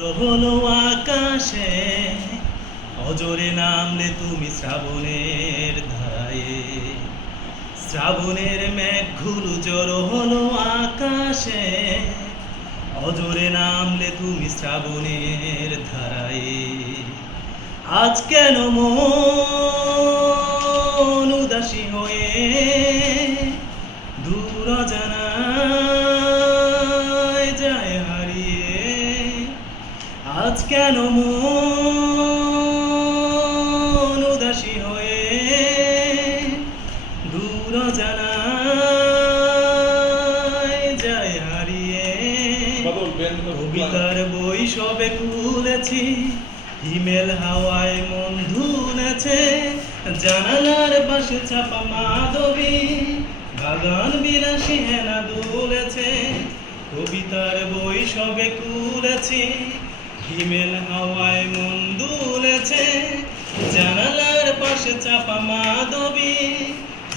হলো আকাশে অজরে নামলে তুমি শ্রাবণের ধারায়। শ্রাবণের মেঘগুলো জড়ো হলো আকাশে, অজরে নামলে তুমি শ্রাবণের ধারায়। আজ কেন মন উদাসী হয়ে আজ কেন মন উদাসী হয়ে দূর জানায় যায় হারিয়ে? কবিতার বই সবে খুলেছি হিমেল হাওয়ায় মন ধুনেছে জানালার পাশে চাপা মাধবী বাগান বিলাসী হেনা দুলেছে কবিতার বই সবে খুলেছি হিমেল হাওয়ায় মন দুলেছে জানালার পাশে চাপা মাধবী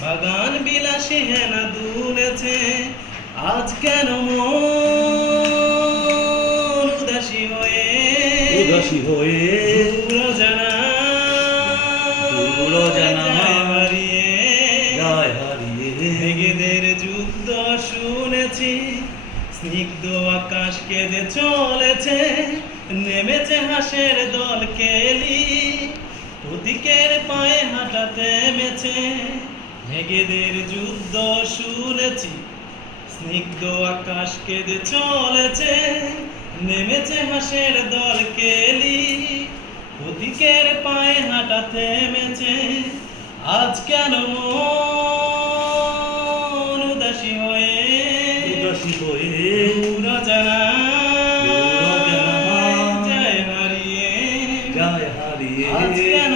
বাগান বিলাসী হেনা দুলেছে। আজ কেন মন উদাসী হয়ে? উদাসী হয়ে? দূর জানা জানা হারিয়ে। যায় হারিয়ে। মেঘেদের যুদ্ধ শুনেছি স্নিগ্ধ আকাশ কেঁদে চলেছে। নেমেছে হাসের দল কেলি প্রতীকের পায়ে হাঁটা থেমেছে মেঘেদের যুদ্ধ শুনেছি, স্নিগ্ধ আকাশ কেঁদে চলেছে। নেমেছে হাসের দল কেলি প্রতীকের পায়ে হাঁটা থেমেছে আজ কেন উদাসী হয়ে দূর জানা যায় হারিয়ে